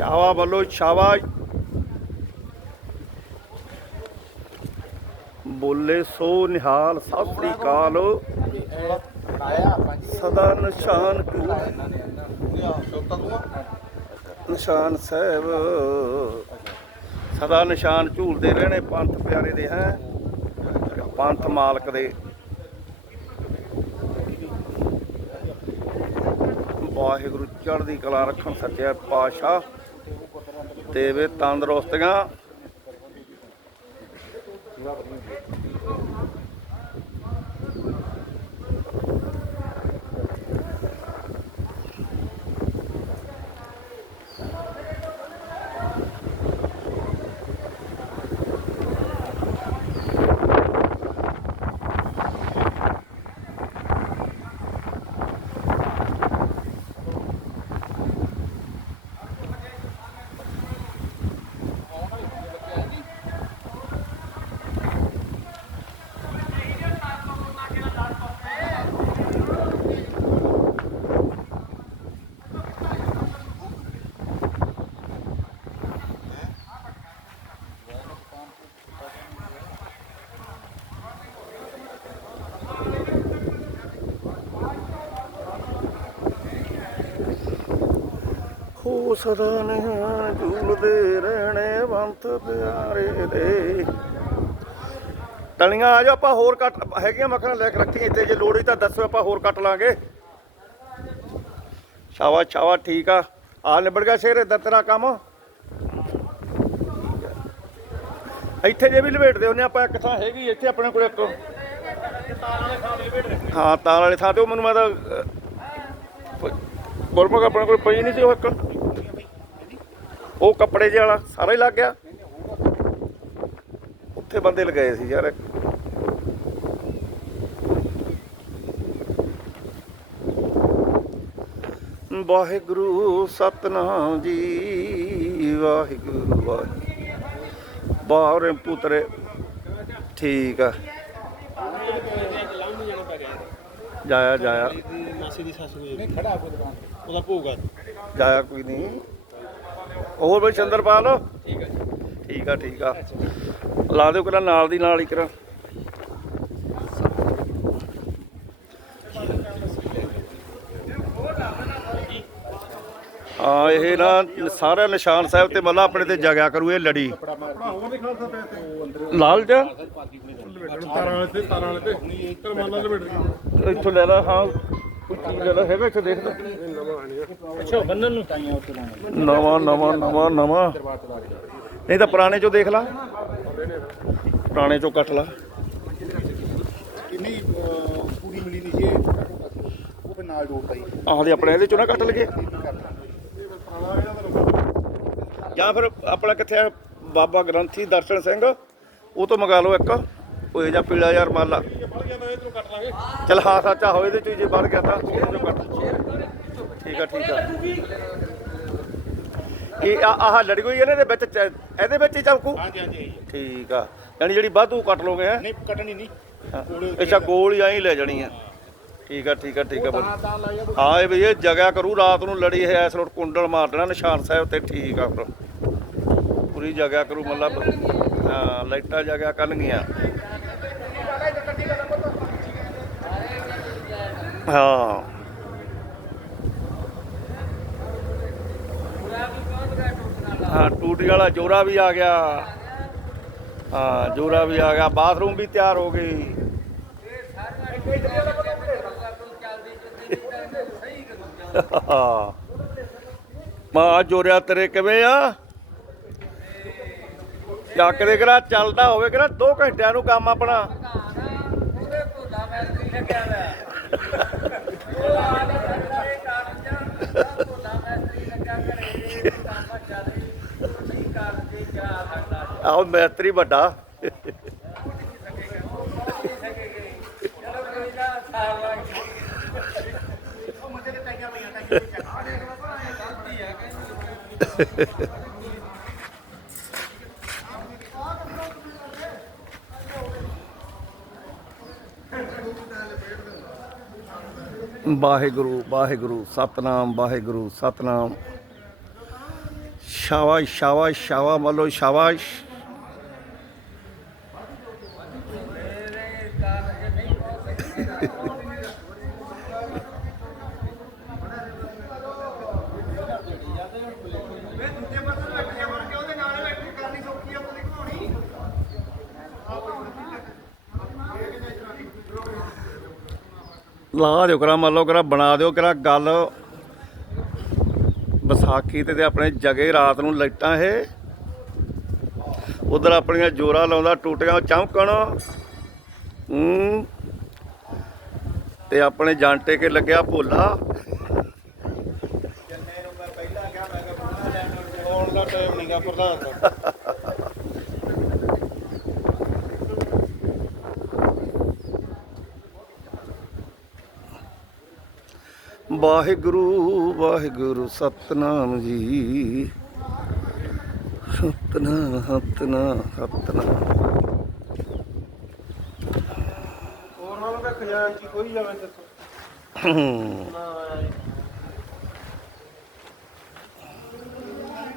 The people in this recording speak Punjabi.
ਸ਼ਾਵਾ ਵੱਲੋਂ ਸ਼ਾਬਾਸ਼। ਬੋਲੇ ਸੋ ਨਿਹਾਲ, ਸਤਿ ਸ੍ਰੀ ਅਕਾਲ। ਸਦਾ ਨਿਸ਼ਾਨ ਕਰੂ ਨਿਸ਼ਾਨ ਸਾਹਿਬ। ਸਦਾ ਨਿਸ਼ਾਨ ਝੂਲਦੇ ਰਹਿਣੇ ਪੰਥ ਪਿਆਰੇ ਦੇ ਹੈ। ਪੰਥ ਮਾਲਕ ਦੇ। ਵਾਹਿਗੁਰੂ ਚੜ੍ਹਦੀ ਕਲਾ ਰੱਖਣ ਸੱਚਿਆ ਪਾਤਸ਼ਾਹ। ਦੇਵੇ ਤੰਦਰੁਸਤੀਆਂ ਹੋ ਸਦਾ ਨਿਹਾਲ ਝੂਲਦੇ ਰਹਿਣੇ ਬੰਤ ਪਿਆਰੇ ਦੇ ਤਲੀਆਂ ਆ ਜਾ, ਆਪਾਂ ਹੋਰ ਕੱਟ ਹੈਗੀਆਂ ਮੱਖਣ ਲੈ ਕੇ ਰੱਖੀ ਇੱਥੇ, ਜੇ ਲੋੜ ਹੋਈ ਤਾਂ ਦੱਸੋ ਆਪਾਂ ਹੋਰ ਕੱਟ ਲਾਂਗੇ। ਸ਼ਾਵਾ ਸ਼ਾਵਾ ਠੀਕ ਆ। ਆ ਨਿਬੜ ਗਿਆ ਸ਼ੇਰ, ਇਧਰ ਤੇਰਾ ਕੰਮ। ਇੱਥੇ ਜੇ ਵੀ ਲਵੇਟਦੇ ਹੁੰਨੇ ਆਪਾਂ ਇੱਕ ਥਾਂ ਹੈਗੀ ਇੱਥੇ ਆਪਣੇ ਕੋਲ ਇੱਕ। ਹਾਂ, ਤਾਲ ਵਾਲੇ ਥਾਂ ਤੇ ਉਹ ਮੈਨੂੰ ਮੈਂ ਤਾਂ ਗੁਰਮੁਖ ਆਪਣੇ ਕੋਲ ਪਈ ਨਹੀਂ ਸੀ ਉਹ ਇੱਕ। ਉਹ ਕੱਪੜੇ ਜਿਹੇ ਵਾਲਾ ਸਾਰਾ ਹੀ ਲੱਗ ਗਿਆ। ਉੱਥੇ ਬੰਦੇ ਲਗਾਏ ਸੀ ਯਾਰ। ਵਾਹਿਗੁਰੂ ਸਤਨਾਮ ਜੀ ਵਾਹਿਗੁਰੂ ਵਾਹਿਗੁਰੂ। ਬਾਹਰੇ ਪੁੱਤਰੇ ਠੀਕ ਆ। ਜਾਇਆ ਜਾਇਆ। ਮਾਸੀ ਦੀ ਸੱਸ ਨੂੰ ਖੜਾ ਹੋ ਦੁਕਾਨ ਉਹਦਾ ਭੋਗਾ ਜਾਇਆ ਕੋਈ ਨਹੀਂ। ਹੋਰ ਬਈ ਚੰਦਰਪਾਲ? ਠੀਕ ਹੈ ਜੀ। ਠੀਕ ਆ ਠੀਕ ਆ। ਲਾ ਦਿਓ ਕਰਾਂ ਨਾਲ ਦੀ ਨਾਲ ਹੀ ਕਰਾਂ ਹਾਂ ਇਹ ਨਾ ਸਾਰਾ ਨਿਸ਼ਾਨ ਸਾਹਿਬ ਤੇ ਮੱਲਾ ਆਪਣੇ ਤੇ ਜਗਿਆ ਕਰੂ ਇਹ ਲੜੀ। ਲਾਲ ਜਾ। ਤਾਰਾਂ ਵਾਲੇ ਤੇ ਤਾਰਾਂ ਵਾਲੇ ਤੇ। ਤਰਮਾਨਾ ਲਪੇਟ ਗਈ ਇੱਥੋਂ ਲੈ ਲੈ ਹਾਂ। ਕੋਈ ਚੀਜ਼ ਲੈ ਲੈ ਹੈਗਾ ਇੱਥੇ ਦੇਖ ਲੈ। ਅੱਛਾ ਬੰਨਣ ਨੂੰ ਟਾਈਆਂ ਉੱਤੇ ਲਾਉਣੇ ਨਵਾਂ ਨਵਾਂ ਨਵਾਂ ਨਵਾਂ। ਨਹੀਂ ਤਾਂ ਪੁਰਾਣੇ ਚੋਂ ਦੇਖ ਲਾ। ਪੁਰਾਣੇ ਚੋਂ ਕੱਟ ਲਾ। ਇੰਨੀ ਪੂਰੀ ਮਿਲੀ ਨਹੀਂ ਇਹ। ਉਹ ਫਿਰ ਨਾਲ ਜੋੜਦਾ ਹੀ ਆਹਦੇ ਆਪਣੇ ਇਹਦੇ ਚੋਂ ਨਾ ਕੱਟ ਲਗੇ ਜਾਂ ਫਿਰ ਆਪਣਾ ਕਿੱਥੇ ਬਾਬਾ ਗ੍ਰੰਥੀ ਦਰਸ਼ਨ ਸਿੰਘ। ਉਹ ਤੋਂ ਮੰਗਾ ਲਓ ਇੱਕ। ਉਹ ਇਹ ਜਾਂ ਪੀਲਾ ਯਾਰ ਮੰਨ ਲਾ ਚਲ ਹਾਂ ਸੱਚਾ ਹੋਏ ਇਹਦੇ ਚ ਜੇ ਵੱਧ ਗਿਆ ਤਾਂ ਉਹਦੇ ਚੋਂ ਕੱਟ। ਠੀਕ ਆ ਠੀਕ ਆ। ਇਹ ਆ- ਆਹ ਲੜੀ ਹੋਈ ਇਹਦੇ ਵਿੱਚ ਚ- ਇਹਦੇ ਵਿੱਚ ਹੀ ਚਮਕੂ ਹਾਂਜੀ ਹਾਂਜੀ ਠੀਕ ਆ। ਯਾਨੀ ਜਿਹੜੀ ਵਾਧੂ ਕੱਟ ਲੋਗੇ ਹੈ। ਨਹੀਂ ਕੱਟਣੀ ਨਹੀਂ। ਅੱਛਾ ਗੋਲ ਹੀ ਐਂ ਲੈ ਜਾਣੀ ਆ। ਠੀਕ ਆ ਠੀਕ ਆ ਠੀਕ ਆ ਬਈ। ਹਾਂ ਇਹ ਵੀ ਇਹ ਜਗਿਆ ਕਰੂ ਰਾਤ ਨੂੰ ਲੜੀ ਹੈ ਐਸ ਰੋਡ ਕੁੰਡਲ ਮਾਰ ਦੇਣਾ ਨਿਸ਼ਾਨ ਸਾਹਿਬ ਤੇ ਠੀਕ ਆ ਫਿਰ। ਪੂਰੀ ਜਗਿਆ ਕਰੂ ਮਤਲਬ ਹਾਂ ਲਾਈਟਾਂ ਜਗਿਆ ਕਰਨਗੀਆਂ ਹਾਂ। ਹਾਂ ਵਾਲਾ ਜੋਰਾ ਵੀ ਆ ਗਿਆ। ਹਾਂ, ਜੋਰਾ ਵੀ ਆ ਗਿਆ। ਬਾਥਰੂਮ ਵੀ ਤਿਆਰ ਹੋ ਗਈ। ਮਾ ਜੋਰਿਆ ਤੇਰੇ ਕਿਵੇਂ ਆ? ਚੱਕ ਦੇ ਕਰਾ, ਚੱਲਦਾ ਹੋਵੇ ਕਿਰਾ 2 ਘੰਟਿਆਂ ਨੂੰ ਕੰਮ ਆਪਣਾ। ਆਹ ਮੈਤਰੀ ਵੱਡਾ। ਵਾਹਿਗੁਰੂ ਵਾਹਿਗੁਰੂ ਸਤਨਾਮ ਵਾਹਿਗੁਰੂ ਸਤਨਾਮ। ਸ਼ਾਬਾਸ਼ ਸ਼ਾਬਾਸ਼ ਸ਼ਾਬਾ ਮੱਲੋ ਸ਼ਾਬਾਸ਼। ਲਾ ਦਿਓ, ਕਰਾ ਮੰਨ ਲਓ, ਕਰਾ ਬਣਾ ਦਿਓ, ਕਰਾ ਗੱਲ ਵਿਸਾਖੀ ਤੇ ਆਪਣੇ ਜਗੇ ਰਾਤ ਨੂੰ ਲਾਈਟਾਂ ਇਹ। ਉਧਰ ਆਪਣੀਆਂ ਜੋਰਾ ਲਾਉਂਦਾ, ਟੂਟੀਆਂ ਚਮਕਣ। ਹੂੰ। ਤੇ ਆਪਣੇ ਜਾਂਟੇ ਕੇ ਲੱਗਿਆ ਭੋਲਾ। ਆਉਣ ਦਾ ਟਾਈਮ ਨਹੀਂਗਾ ਪ੍ਰਧਾਨ ਦਾ। ਵਾਹਿਗੁਰੂ ਵਾਹਿਗੁਰੂ ਸਤਨਾਮ ਜੀ। ਸਤਨਾਮ ਸਤਨਾਮ ਸਤਨਾਮ। ਹੋਰ ਨਾਲ ਦਾ ਖਜ਼ਾਨਚੀ ਕੋਈ ਜਾਵੇ ਦੱਸੋ। ਨਾ